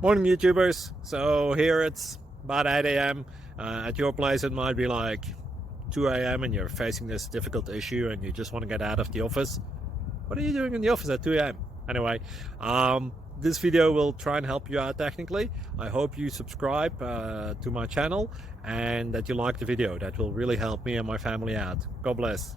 Morning YouTubers. So here it's about 8 a.m. At your place it might be like 2 a.m. and you're facing this difficult issue and you just want to get out of the office. What are you doing in the office at 2 a.m.? Anyway, this video will try and help you out technically. I hope you subscribe to my channel and that you like the video. That will really help me and my family out. God bless.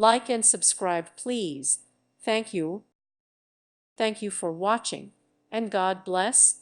Like and subscribe, please. Thank you. Thank you for watching, and God bless.